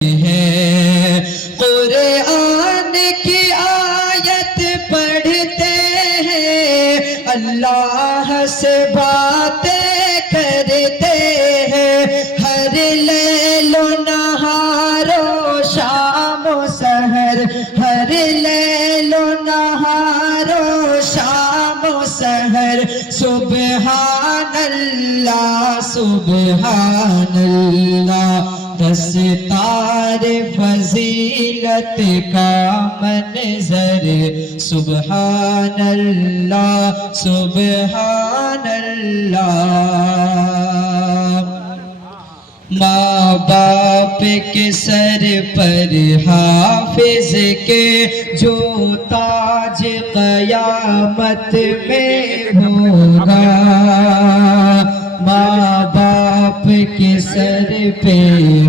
ہیں، قرآن کی آیت پڑھتے ہیں، اللہ سے باتیں کرتے ہیں، ہر لیل و نہار و شام و سحر، ہر لیل و نہار و شام و سحر، سبحان اللہ سبحان اللہ، دستار فضیلت کا منظر، سبحان اللہ سبحان اللہ۔ ماں باپ کے سر پر حافظ کے جو تاج قیامت میں ہوگا، ماں باپ کے سر پہ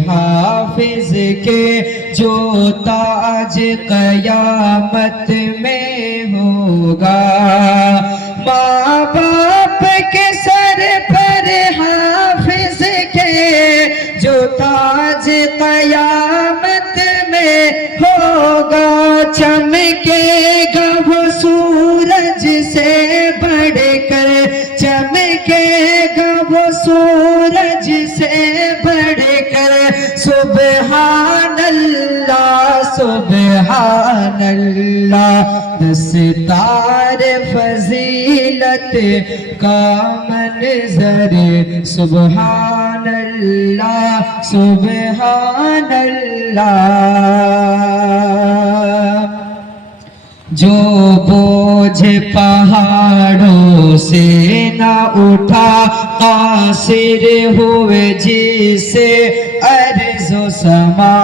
حافظ کے جو تاج قیامت میں ہوگا، ماں باپ کے سر پر حافظ کے جو تاج قیامت میں ہوگا، چمکے گا وہ سورج سے بڑھ کر، چمکے گا وہ سورج سے بڑھ کر، سبحان اللہ سبحان اللہ، دستار فضیلت کا منظر، سبحان اللہ سبحان اللہ۔ جو بوجھ پہاڑوں سے نہ اٹھا، قاصر ہوئے جس سے ارض و سما،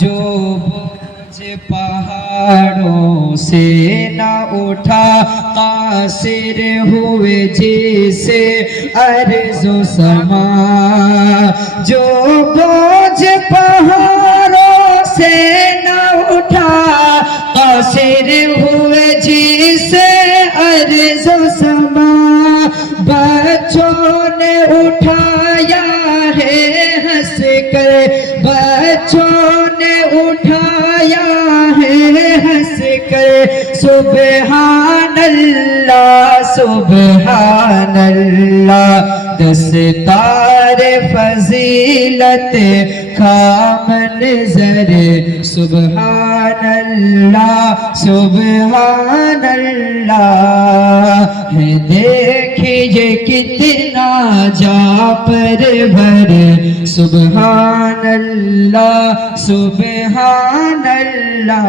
جو بوجھ پہاڑوں سے نہ اٹھا، قاصر ہوئے جس سے ارض و سما، جو بوجھ پہاڑوں سے نہ اٹھا، قاصر ہوئے جس سے ارض و سما، بچوں نے اٹھایا ہے ہنس کر، بچوں نے اٹھایا ہے ہنس کر، سبحان اللہ سبحان اللہ، دستار فضیلت کا منظر، سبحان اللہ سبحان اللہ، ہے دیکھیے کتنا جا پرور، سبحان اللہ سبحان اللہ۔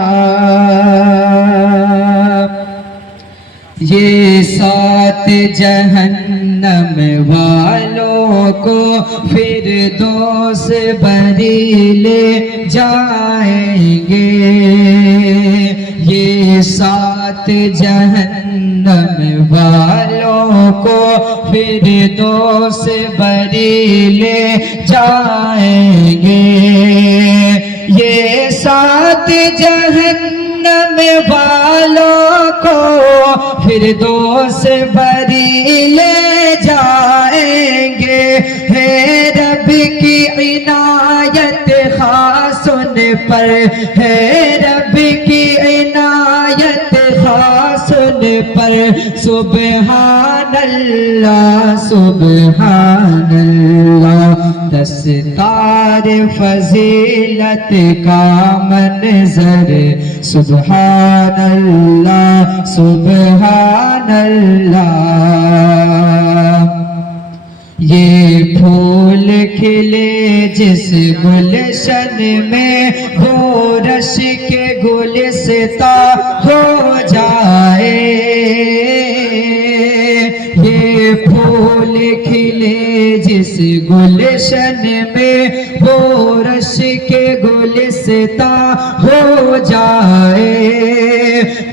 یہ سات جہنم والوں کو فردوس بری لے جائیں گے، یہ سات جہنم والوں کو فردوس بری لے جائیں گے، یہ سات جہنم والوں کو فردوس بری لے جائیں گے، ہے رب کی عنایت خاص ان پر، ہے رب کی عنایت خاص ان پر، سبحان اللہ سبحان اللہ، دستار فضیلت کا منظر، سبحان اللہ سبحان اللہ۔ یہ پھول کھلے جس گلشن میں، وہ رش کے گلستاں ہو جائے، یہ پھول کھلے جس گلشن میں، وہ رش کے گلستاں ہو جائے،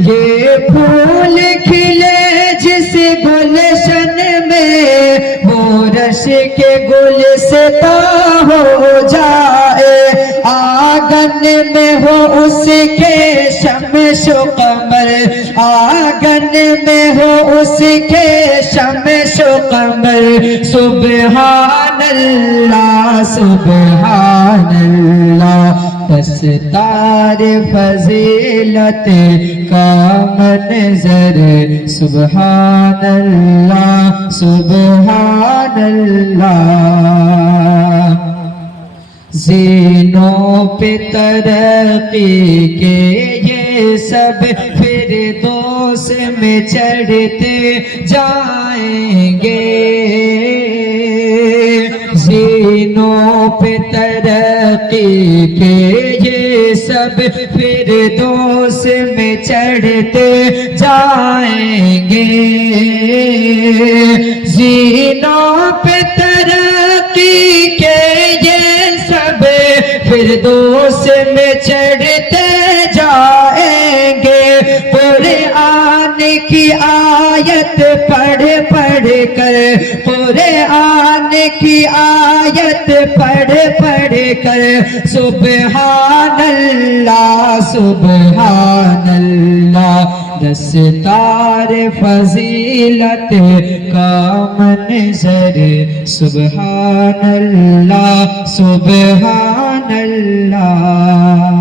یہ پھول کھلے جس گلشن میں، وہ رش کے گلستاں ہو جائے، آنگن میں ہو اس کے شمس و قمر، آنگن میں ہو اس کے شمس و قمر، سبحان اللہ سبحان دستار فضیلت کا منظر سبحان اللہ سبحان اللہ زینوں پہ ترقی کے یہ سب فردوس میں چڑھتے جائیں گے زینوں پہ ترقی کے یہ سب فردوس میں چڑھتے جائیں گے زینوں پہ ترقی کے یہ سب فردوس میں چڑھتے جائیں گے قرآن کی آیت پڑھ پڑھ کر قرآن کی آیت پڑھ پڑھ کر سبحان اللہ سبحان اللہ دستار فضیلت کا منظر سبحان اللہ سبحان اللہ